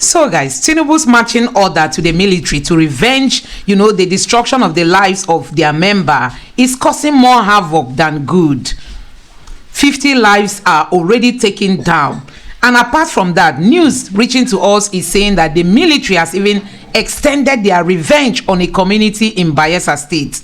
So guys, Tinubu's marching order to the military to revenge, the destruction of the lives of their member is causing more havoc than good. 50 lives are already taken down. And apart from that, news reaching to us is saying that the military has even extended their revenge on a community in Bayelsa State.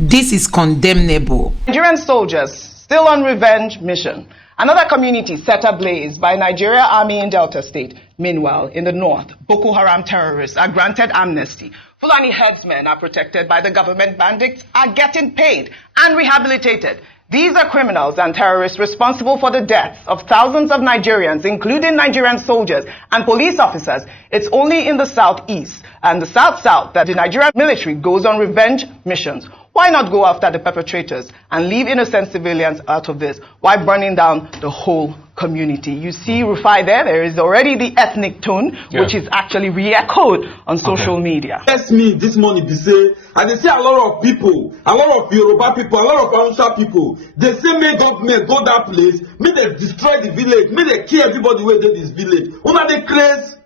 This is condemnable. Nigerian soldiers still on revenge mission. Another community set ablaze by Nigeria Army in Delta State. Meanwhile, in the north, Boko Haram terrorists are granted amnesty. Fulani headsmen are protected by the government. Bandits are getting paid and rehabilitated. These are criminals and terrorists responsible for the deaths of thousands of Nigerians, including Nigerian soldiers and police officers. It's only in the southeast and the south-south that the Nigerian military goes on revenge missions. Why not go after the perpetrators and leave innocent civilians out of this? Why burning down the whole community? You see, Rufai, there is already the ethnic tone, which is actually re-echoed on social media. Yes, me this morning, they say, and they say a lot of people, a lot of Yoruba people, a lot of Hausa people, they say, may government go that place, may they destroy the village, may they kill everybody who is in this village. Una they craze,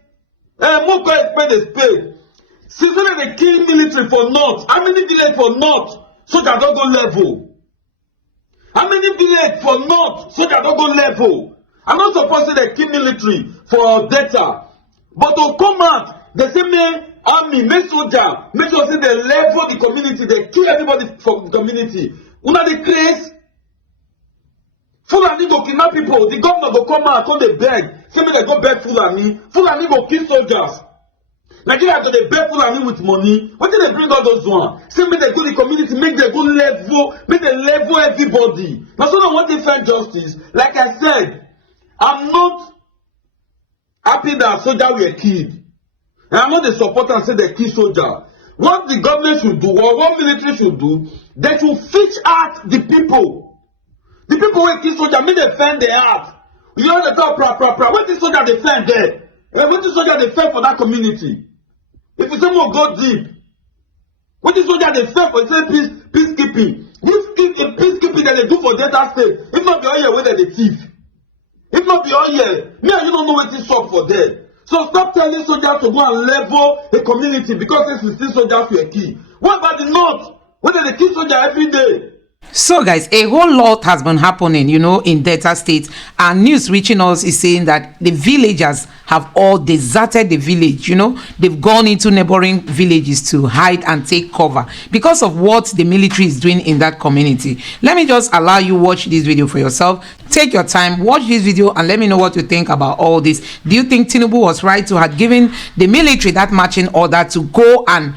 more go expect the spade. Since when they kill military for north, how many village for north? Soldier don't go level. How many village for north? Soldier don't go level. I'm not supposed to they kill military for data. But to come out, they say me army, me soldier, make sure say they level the community, they kill everybody from the community. Una the craze. Fulani go kidnap people, the governor go come out on the beg. Say me they go beg Fulani. Fulani go kill soldiers. Nigeria go dey beg Fulani with money. What did they bring all those ones? Say make they go the community, make they go level, make they level everybody. Now so now want to find justice. Like I said, I'm not happy that soldiers were killed. And I'm not the supporter and say they kill soldiers. What the government should do, or what military should do, they should fish out the people. The people who kill soldiers, make they find their heart. You know they talk pra. What is soldier they find there? What is soldier they find for that community? If you say more go deep, what is soldier they fight for? Say peacekeeping. Which peacekeeping that they do for Delta State? If not be all year, whether they thief. If not be all year, me and you don't know what is up for there. So stop telling soldiers to go and level a community because it's still soldiers were key. What about the north? Whether they kill soldier every day? So guys, a whole lot has been happening, in Delta State, and news reaching us is saying that the villagers have all deserted the village. They've gone into neighboring villages to hide and take cover because of what the military is doing in that community. Let me just allow you watch this video for yourself. Take your time, watch this video, and let me know what you think about all this. Do you think Tinubu was right to have given the military that marching order to go and,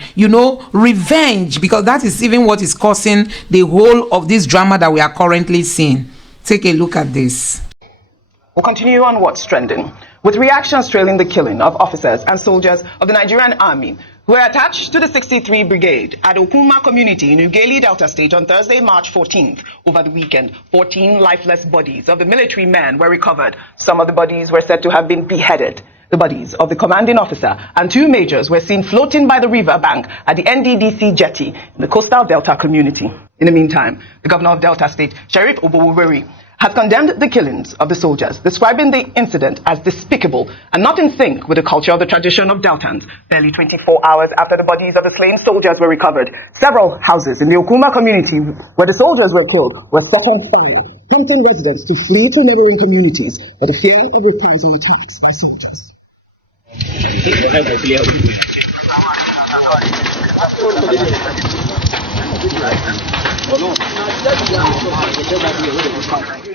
revenge? Because that is even what is causing the whole of this drama that we are currently seeing. Take a look at this. We'll continue on what's trending, with reactions trailing the killing of officers and soldiers of the Nigerian Army who were attached to the 63 Brigade at Okuma community in Ughelli, Delta State on Thursday, March 14th. Over the weekend, 14 lifeless bodies of the military men were recovered. Some of the bodies were said to have been beheaded. The bodies of the commanding officer and 2 majors were seen floating by the river bank at the NDDC jetty in the coastal Delta community. In the meantime, the governor of Delta State, Sheriff Oboweri, has condemned the killings of the soldiers, describing the incident as despicable and not in sync with the culture of the tradition of Deltans. Barely 24 hours after the bodies of the slain soldiers were recovered, several houses in the Okuma community where the soldiers were killed were set on fire, prompting residents to flee to neighboring communities for the fear of reprisal attacks by soldiers.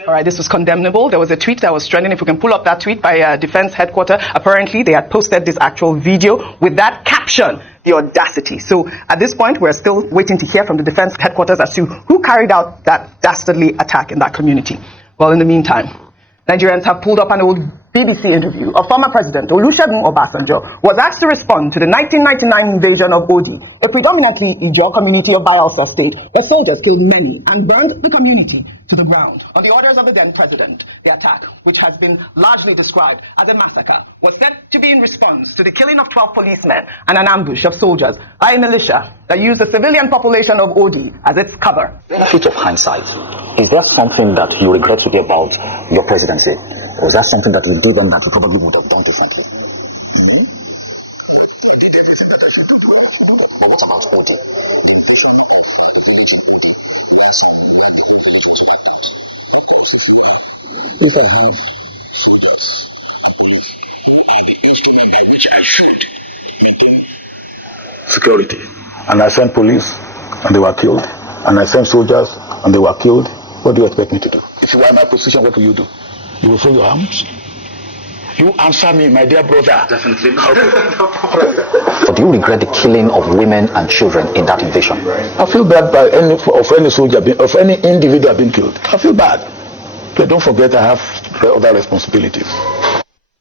All right, this was condemnable. There was a tweet that was trending. If we can pull up that tweet by Defense Headquarters, apparently they had posted this actual video with that caption, the audacity. So at this point, we're still waiting to hear from the Defense Headquarters as to who carried out that dastardly attack in that community. Well, in the meantime, Nigerians have pulled up an old BBC interview of former President Olusegun Obasanjo was asked to respond to the 1999 invasion of Odi, a predominantly Ijaw community of Bayelsa State, where soldiers killed many and burned the community to the ground. On the orders of the then president, the attack, which has been largely described as a massacre, was said to be in response to the killing of 12 policemen and an ambush of soldiers by a militia that used the civilian population of Odi as its cover. Benefit of hindsight, is there something that you regret today about your presidency? Or is that something that you did and that you probably would have done differently? Security. And I sent police, and they were killed. And I sent soldiers, and they were killed. What do you expect me to do? If you are in my position, what will you do? You will throw your arms? You answer me, my dear brother. Definitely not. But do you regret the killing of women and children in that invasion? I feel bad by any soldier, of any individual being killed. I feel bad. But don't forget I have other responsibilities.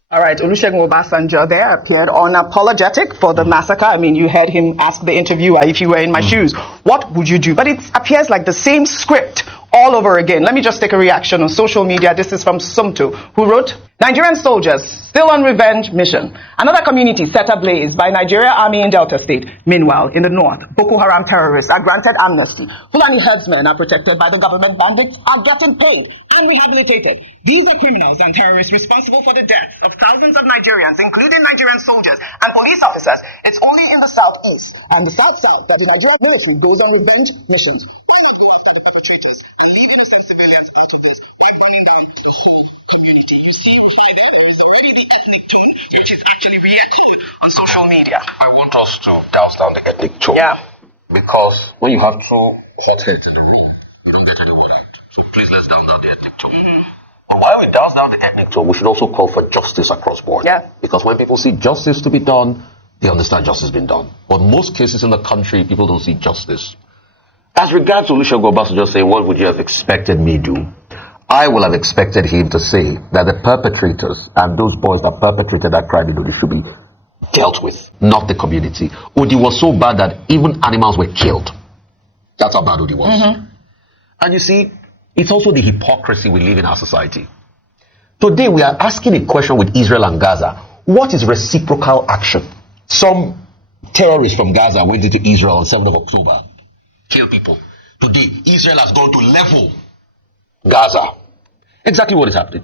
All right, Olusegun Obasanjo there appeared unapologetic for the massacre. I mean, you heard him ask the interviewer, if you were in my shoes, what would you do? But it appears like the same script all over again. Let me just take a reaction on social media. This is from Sumto, who wrote, Nigerian soldiers still on revenge mission. Another community set ablaze by Nigeria Army in Delta State. Meanwhile, in the north, Boko Haram terrorists are granted amnesty. Fulani herdsmen are protected by the government. Bandits are getting paid and rehabilitated. These are criminals and terrorists responsible for the death of thousands of Nigerians, including Nigerian soldiers and police officers. It's only in the southeast and the south that the Nigerian military goes on revenge missions. And leave innocent civilians out of this by burning down the whole community. You see, right there is already the ethnic tone, which is actually re-echoed on social media. I want us to douse down the ethnic tone. Yeah. Because when you have two hot heads, you don't get anywhere out. So please let's down the ethnic tone. But while we douse down the ethnic tone, we should also call for justice across board. Yeah. Because when people see justice to be done, they understand justice has been done. But most cases in the country, people don't see justice. As regards to Olusegun Obasanjo saying, what would you have expected me do? I will have expected him to say that the perpetrators and those boys that perpetrated that crime in Odi should be dealt with, not the community. Odi was so bad that even animals were killed. That's how bad Odi was. And you see, it's also the hypocrisy we live in our society. Today we are asking a question with Israel and Gaza. What is reciprocal action? Some terrorists from Gaza went into Israel on 7th of October. Kill people. Today, Israel has gone to level Gaza. Exactly what is happening.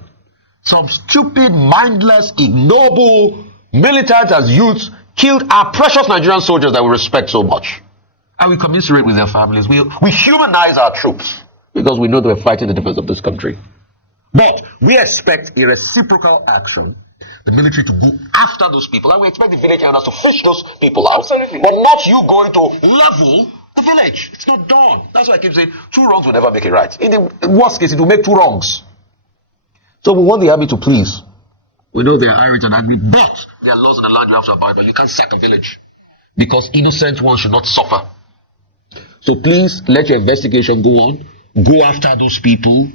Some stupid, mindless, ignoble militants as youths killed our precious Nigerian soldiers that we respect so much. And we commiserate with their families. We humanize our troops because we know they're fighting the defense of this country. But we expect a reciprocal action, the military to go after those people, and we expect the village owners to fish those people out. Absolutely. But not you going to level the village. It's not done. That's why I keep saying two wrongs will never make it right. In the worst case, it will make two wrongs. So we want the army to please. We know they are irate and angry, but there are laws in the land you have to abide by. You can't sack a village because innocent ones should not suffer. So please let your investigation go on. Go after those people,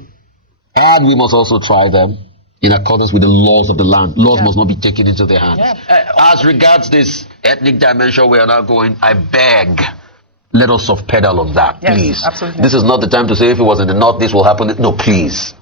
and we must also try them in accordance with the laws of the land. Laws must not be taken into their hands. As regards this ethnic dimension we are now going, I beg, let us soft pedal on that, please. Absolutely. This is not the time to say if it was in the north, this will happen. No, please.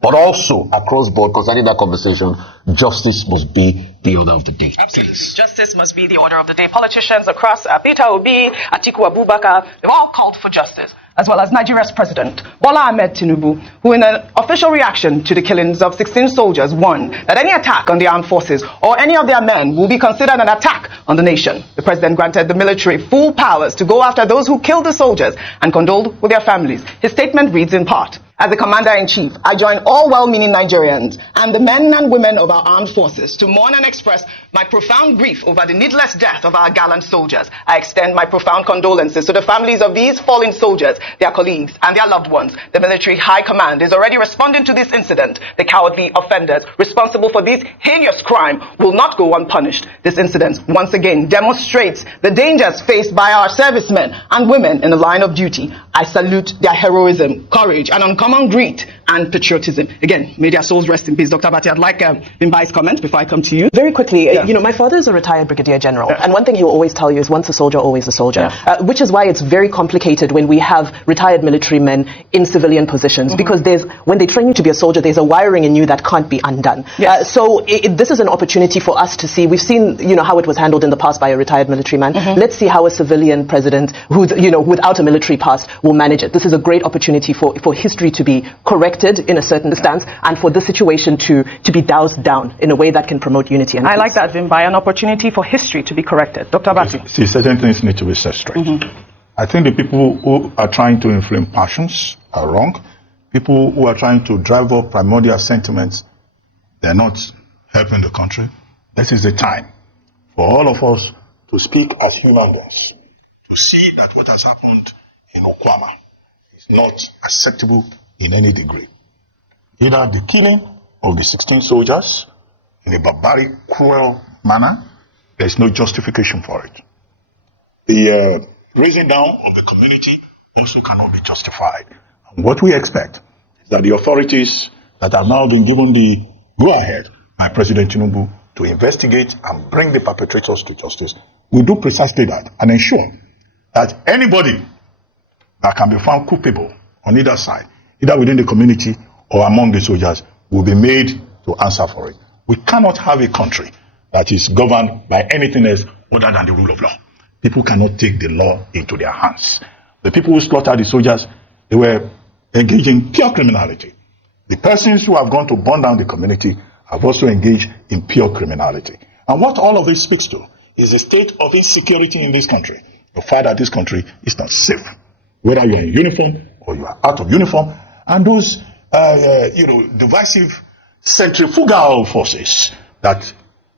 But also, across board, concerning that conversation, justice must be the order of the day. Absolutely. Please. Justice must be the order of the day. Politicians across Peter Obi, Atiku Abubakar, they've all called for justice, as well as Nigeria's president, Bola Ahmed Tinubu, who in an official reaction to the killings of 16 soldiers warned that any attack on the armed forces or any of their men will be considered an attack on the nation. The president granted the military full powers to go after those who killed the soldiers and condoled with their families. His statement reads in part, as the commander-in-chief, I join all well-meaning Nigerians and the men and women of our armed forces to mourn and express my profound grief over the needless death of our gallant soldiers. I extend my profound condolences to the families of these fallen soldiers, their colleagues, and their loved ones. The military high command is already responding to this incident. The cowardly offenders responsible for this heinous crime will not go unpunished. This incident once again demonstrates the dangers faced by our servicemen and women in the line of duty. I salute their heroism, courage, and uncommon grit and patriotism. Again, may their souls rest in peace. Dr. Abati, I'd like Bimbai's comment before I come to you. Very quickly, my father is a retired brigadier general, and one thing he will always tell you is once a soldier, always a soldier, which is why it's very complicated when we have retired military men in civilian positions, because when they train you to be a soldier, there's a wiring in you that can't be undone. So this is an opportunity for us to see. We've seen, how it was handled in the past by a retired military man. Let's see how a civilian president who's, without a military past will manage it. This is a great opportunity for history to be corrected in a certain stance, and for this situation to be doused down in a way that can promote unity and peace. I like that, Vimbai, an opportunity for history to be corrected. Dr. Abati. See, certain things need to be set straight. I think the people who are trying to inflame passions are wrong. People who are trying to drive up primordial sentiments, they're not helping the country. This is the time for all of us to speak as human beings, to see that what has happened in Okwama is not acceptable in any degree. Either the killing of the 16 soldiers in a barbaric, cruel manner, there's no justification for it. The raising down of the community also cannot be justified. And what we expect is that the authorities that have now been given the go-ahead by President Tinubu to investigate and bring the perpetrators to justice will do precisely that and ensure that anybody that can be found culpable on either side, either within the community or among the soldiers, will be made to answer for it. We cannot have a country that is governed by anything else other than the rule of law. People cannot take the law into their hands. The people who slaughtered the soldiers, they were engaged in pure criminality. The persons who have gone to burn down the community have also engaged in pure criminality. And what all of this speaks to is the state of insecurity in this country. The fact that this country is not safe, whether you are in uniform or you are out of uniform. And those, divisive centrifugal forces that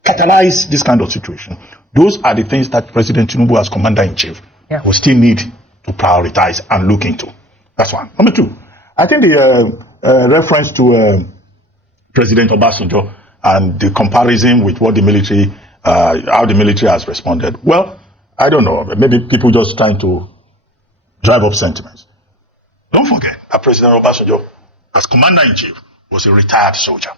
catalyze this kind of situation, those are the things that President Tinubu as Commander-in-Chief will still need to prioritize and look into. That's one. Number two, I think the reference to President Obasanjo and the comparison with what the military, how the military has responded. Well, I don't know. Maybe people just trying to drive up sentiments. Don't forget that President Obasanjo, as Commander-in-Chief, was a retired soldier.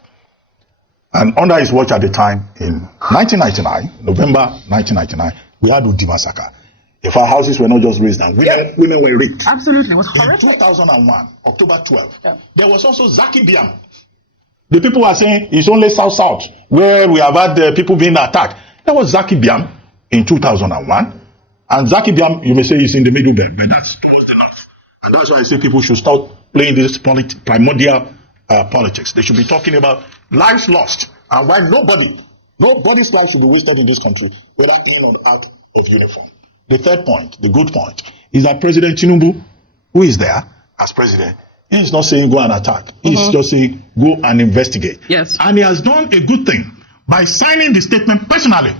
And under his watch at the time, in 1999, November 1999, we had the massacre. If our houses were not just raised down, women were raped. Absolutely, it was horrific. In 2001, October 12, there was also Zaki Biam. The people are saying it's only South, where we have had people being attacked. That was Zaki Biam in 2001. And Zaki Biam, you may say, is in the middle there, but that's not enough. And that's why I say people should start playing this primordial politics. They should be talking about lives lost and why nobody's life should be wasted in this country, whether in or out of uniform. The third point, the good point, is that President Tinubu, who is there as president, he is not saying go and attack. He's just saying go and investigate. Yes. And he has done a good thing by signing the statement personally.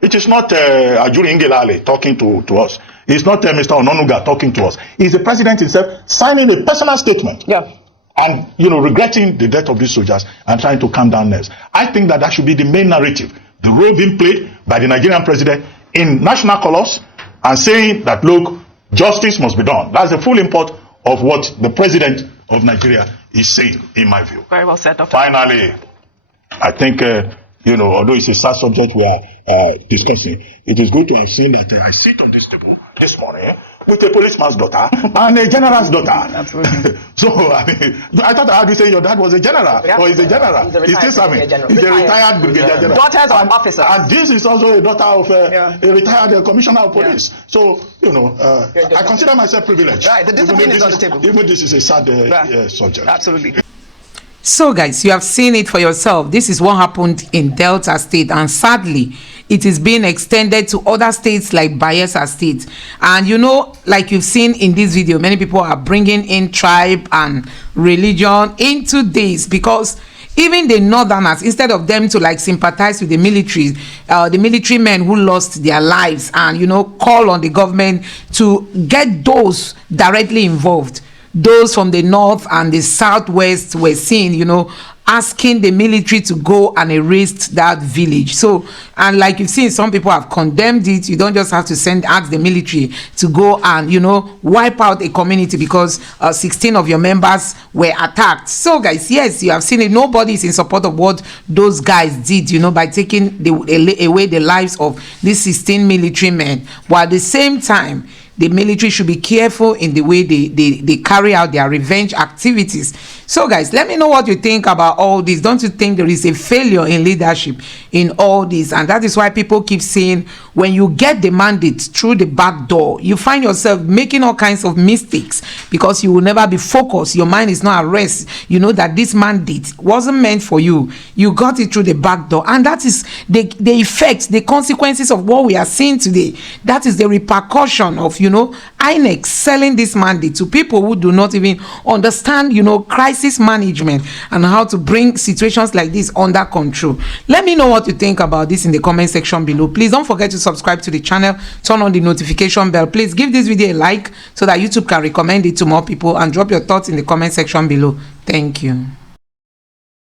It is not Ajuri Ngelale talking to us. It's not Mr. Ononuga talking to us. It's the president himself signing a personal statement. Yeah. And, regretting the death of these soldiers and trying to calm down nerves. I think that should be the main narrative. The role being played by the Nigerian president in national colors and saying that, look, justice must be done. That's the full import of what the president of Nigeria is saying, in my view. Very well said, Dr. Finally, I think, although it's a sad subject we are discussing, it is good to have seen that I sit on this table this morning with a policeman's daughter and a general's daughter. Absolutely. So, I thought I heard you say your dad was a general, or is a general. He's still serving. He's a retired brigadier general. Daughters of officers. And this is also a daughter of a retired commissioner of police. Yeah. So, I consider myself privileged. Right, the discipline is on the table. Even this is a sad subject. Absolutely. So guys, you have seen it for yourself. This is what happened in Delta State, and sadly it is being extended to other states like Bayelsa State. And like you've seen in this video, many people are bringing in tribe and religion into this, because even the northerners, instead of them to sympathize with the military men who lost their lives and call on the government to get those directly involved, those from the north and the southwest were seen, asking the military to go and erase that village. So, and like you've seen, some people have condemned it. You don't just have to ask the military to go and, wipe out a community because 16 of your members were attacked. So, guys, yes, you have seen it. Nobody is in support of what those guys did, by taking away the lives of these 16 military men. But at the same time, the military should be careful in the way they carry out their revenge activities. So guys, let me know what you think about all this. Don't you think there is a failure in leadership in all this? And that is why people keep saying when you get the mandate through the back door, you find yourself making all kinds of mistakes because you will never be focused. Your mind is not at rest. You know that this mandate wasn't meant for you. You got it through the back door, and that is the effects, the consequences of what we are seeing today. That is the repercussion of, you know, INEC selling this mandate to people who do not even understand, you know, crisis management and how to bring situations like this under control. Let me know what you think about this in the comment section below. Please don't forget to subscribe to the channel, turn on the notification bell. Please give this video a like so that YouTube can recommend it to more people, and drop your thoughts in the comment section below. Thank you.